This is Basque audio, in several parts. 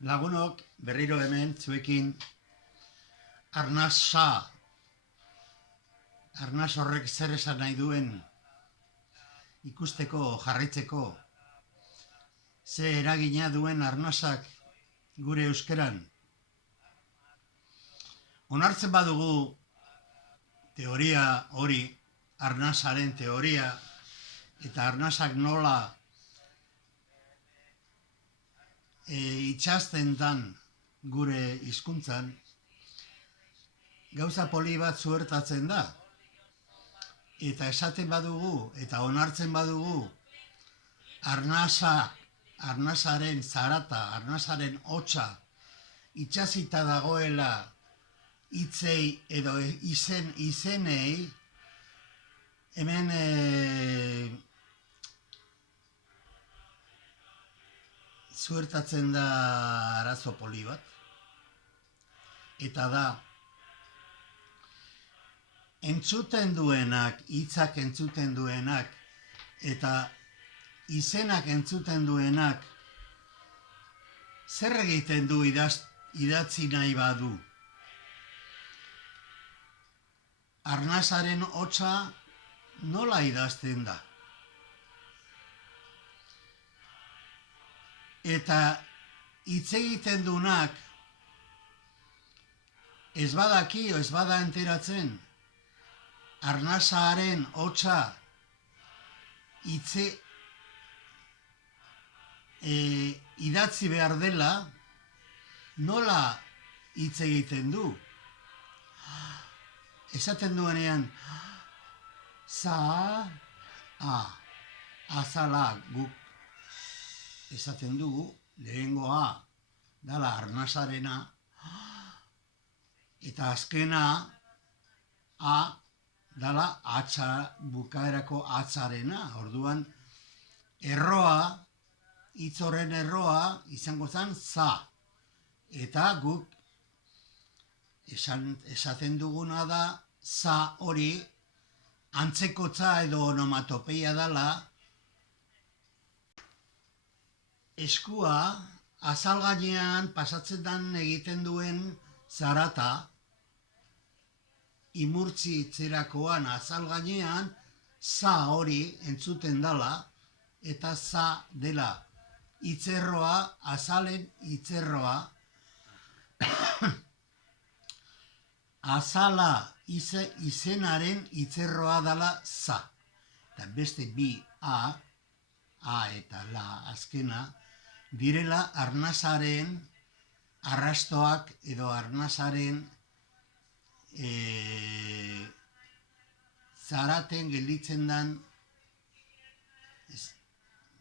Lagunok berriro hemen zuekin arnasa. Arnas horrek zer esan nahi duen ikusteko, jarraitzeko. Ze eragina duen arnasak gure euskeran. Onartzen badugu teoria hori, arnasaren teoria, eta arnasak nola itxasten dan gure hizkuntzan, gauza poli bat zuertatzen da. Eta esaten badugu, eta onartzen badugu, arnasaren zarata, arnasaren hotza, itxasita dagoela hitzei edo izenei, hemen zuertatzen da arazo poli bat, eta da, entzuten duenak, hitzak entzuten duenak, eta izenak entzuten duenak, zer egiten du idatzi nahi badu? Arnasaren hotza nola idazten da? Eta hitz egiten dunak ez badaki o ez bada enteratzen, arnasaren hotza idatzi behar dela, nola hitz egiten du? Esaten duenean, azala guk esaten dugu, lehengoa dala arnasarena, eta azkena dala bukaerako atzarena. Orduan, erroa, hitz horren erroa izango zen za. Eta guk esaten duguna da za hori antzekotza edo onomatopeia dala, eskua azal gainean pasatzen dan egiten duen zarata, imurtzi itzerakoan azal gainean za hori entzuten dala, eta za dela hitzerroa, azalen hitzerroa, azala izenaren hitzerroa dala za. Eta beste bi a eta la azkena, direla arnasaren arrastoak edo arnasaren zaraten gelditzen dan,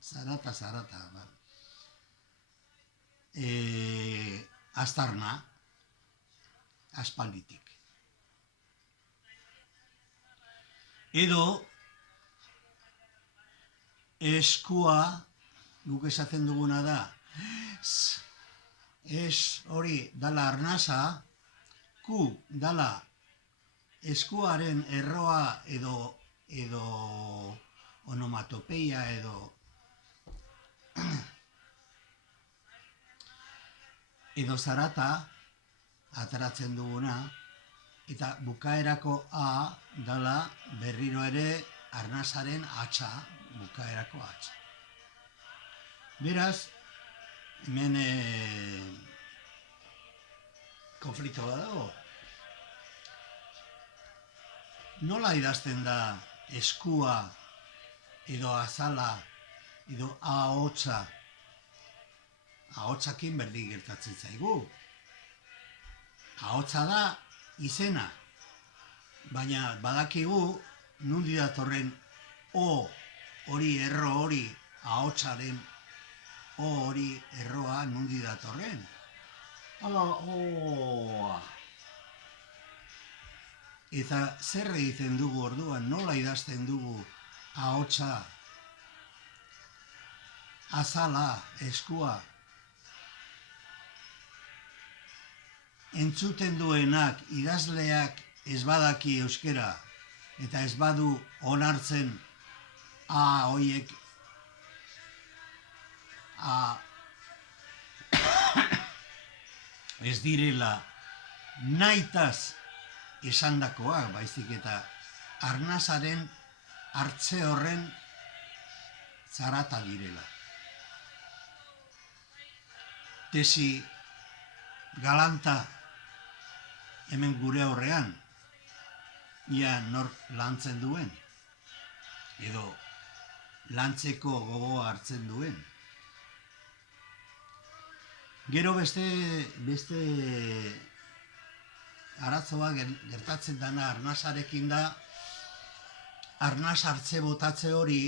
zarata, aztarna, aspalditik. Edo, eskua, guk esaten duguna da, hori dala arnasa, ku dala eskuaren erroa edo onomatopeia edo zarata ateratzen duguna, eta bukaerako a dala berriro ere arnasaren hatza, bukaerako hatza. Beraz, hemen konflikto bat dago. Nola idazten da eskua edo azala edo ahotsa? Ahotsakin berdin gertatzen zaigu. Ahotsa da izena, baina badakigu nundi datorren o hori erro hori, ahotsaren o hori erroa nundi datorren. Eta zer egiten dugu orduan, nola idazten dugu ahotsa, azala, eskua? Entzuten duenak, idazleak ez badaki euskera, eta ez badu onartzen hoiek ez direla nahitaz esandakoak, baizik eta arnasaren hartze horren zarata direla. Tesi galanta hemen gure horrean, ia nor lantzen duen, edo lantzeko gogoa hartzen duen. Gero beste arazoa gertatzen dana arnasarekin da, arnas hartze botatze hori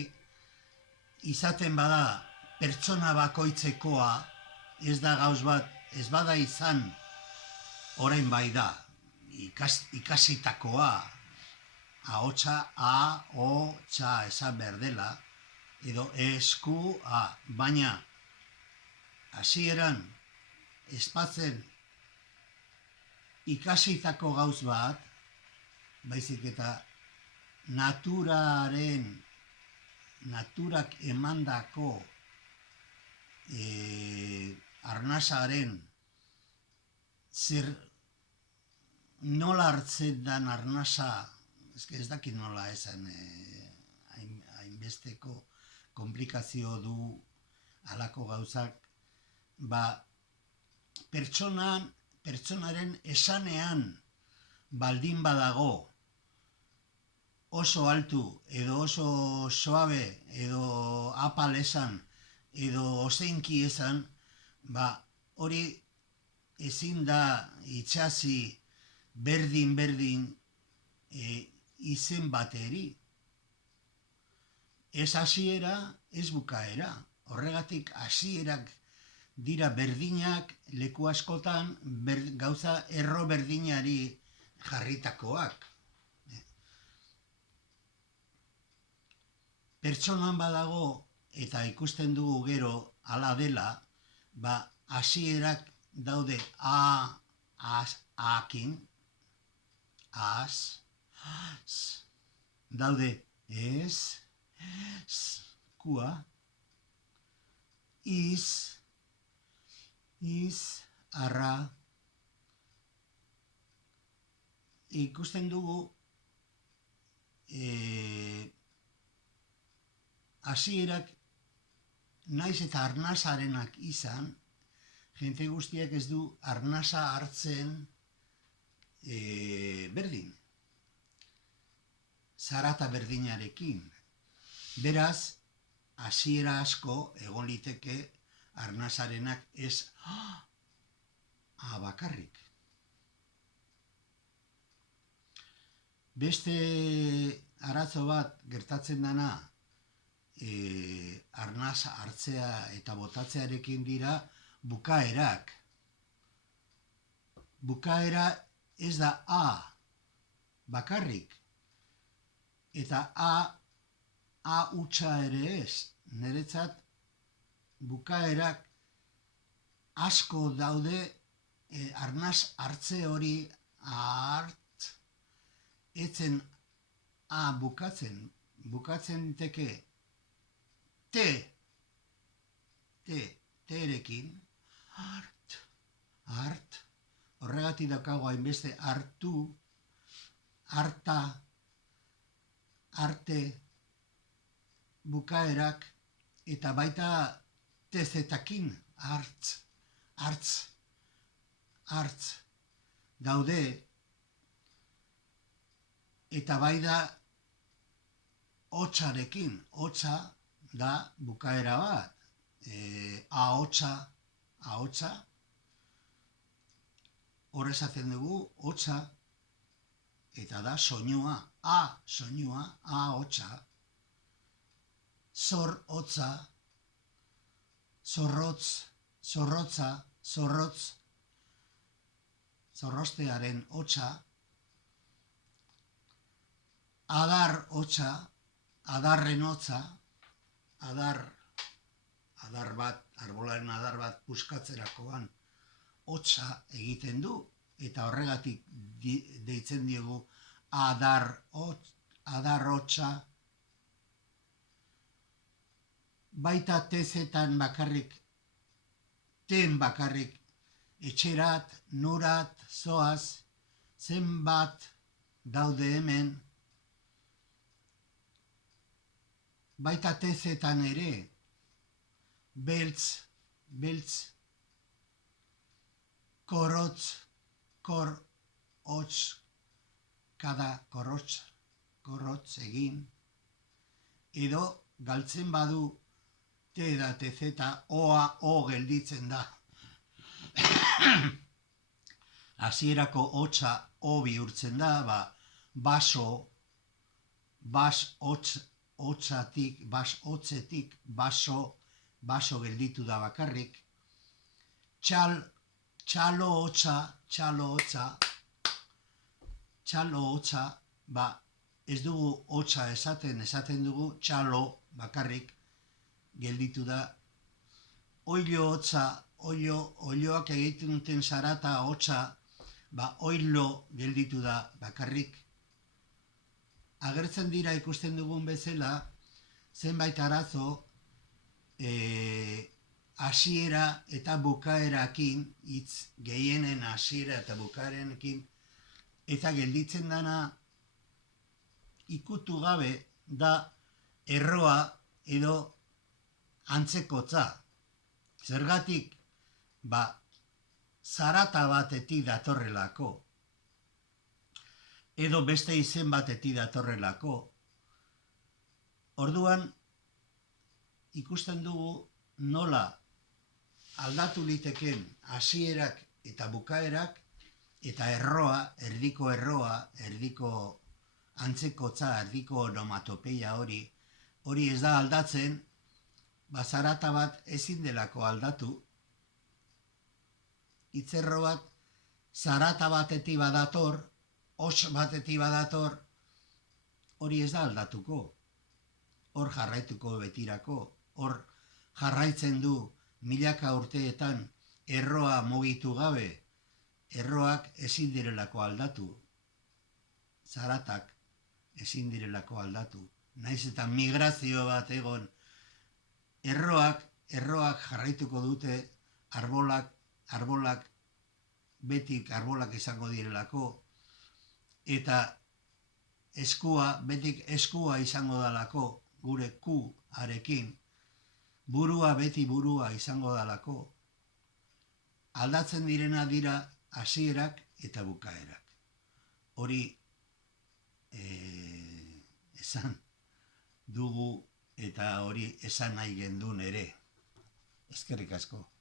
izaten bada pertsona bakoitzekoa, ez da gauz bat, ez bada izan orain bai da, ikasitakoa, ahotsa, a, o, txa, esan behar dela, edo esku, a, baina hasieran espatzen ikasitako gauz bat, baizik eta naturak emandako arnasaren zer nola hartzen dan arnasa, ez dakit nola esan, hainbesteko komplikazio du halako gauzak, pertsonaren esanean baldin badago oso altu, edo oso suabe, edo apal esan, edo oseinki esan, hori ezin da itxasi berdin izen bateri. Ez hasiera, ez bukaera. Horregatik hasierak dira berdinak leku askotan gauza erro berdinari jarritakoak. Pertsonan badago eta ikusten dugu gero hala dela, hasierak daude akin, as, daude ez, kua, iz, arra. Ikusten dugu hasierak naiz eta arnasarenak izan, jente guztiak ez du arnasa hartzen berdin, zarata berdinarekin. Beraz, hasiera asko egon liteke arnasarenak ez bakarrik. Beste arazo bat gertatzen dana, arnas hartzea eta botatzearekin dira bukaerak. Bukaera ez da a bakarrik, eta a hutsa ere ez. Niretzat bukaerak asko daude, arnas hartze hori etzen a bukatzen teke terekin, hart, horregatik daukago hainbeste hartu, harta, arte, bukaerak, eta baita tezetakin, hartz, daude, eta baita hotsarekin, hotsa da bukaera bat, ahotsa, hor esaten dugu, hotsa, eta da soinua, soinua, ahotsa, zor hotza, zorrotz, zorrotza, zorrotz, zorrostearen hotsa, adar hotsa, adarren hotza, adar bat, arbolaren adar bat puskatzerakoan hotsa egiten du, eta horregatik deitzen diogu adar hotsa. Baita tezetan bakarrik, ten bakarrik etxerat, nurat, zoaz, zenbat daude hemen, baita tezetan ere, beltz, beltz, korotz, kor, hotz, kada korrotz egin, edo galtzen badu te da tezeta, oa, o gelditzen da. Hasierako hotza o bihurtzen da, baso, hotzatik, hotzetik, baso gelditu da bakarrik. Txalo hotza, ez dugu hotza esaten dugu txalo bakarrik gelditu da. Oilo hotza, oiloak egiten duten zarata hotza, oilo gelditu da bakarrik. Agertzen dira ikusten dugun bezala, zenbait arazo, hasiera eta bukaerakin, hitz gehienen hasiera eta bukaerarekin, eta gelditzen dana ikutu gabe da erroa edo antzekotza. Zergatik, zarata batetik datorrelako, edo beste izen batetik datorrelako. Orduan, ikusten dugu nola aldatu liteken hasierak eta bukaerak, eta erroa, erdiko erroa, erdiko antzekotza, erdiko onomatopeia hori ez da aldatzen, zarata bat ezin delako aldatu. Hitzerro bat zarata batetik badator, hots batetik badator, hori ez da aldatuko. Hor jarraituko betirako, hor jarraitzen du milaka urteetan erroa mugitu gabe, erroak ezin direlako aldatu. Zaratak ezin direlako aldatu. Naiz eta migrazio bat egon, erroak jarraituko dute arbolak betik arbolak izango direlako, eta betik eskua izango dalako, gure kuarekin, burua beti burua izango dalako. Aldatzen direna dira hasierak eta bukaerak. Hori esan dugu eta hori esan nahi gendun ere. Eskerrik asko.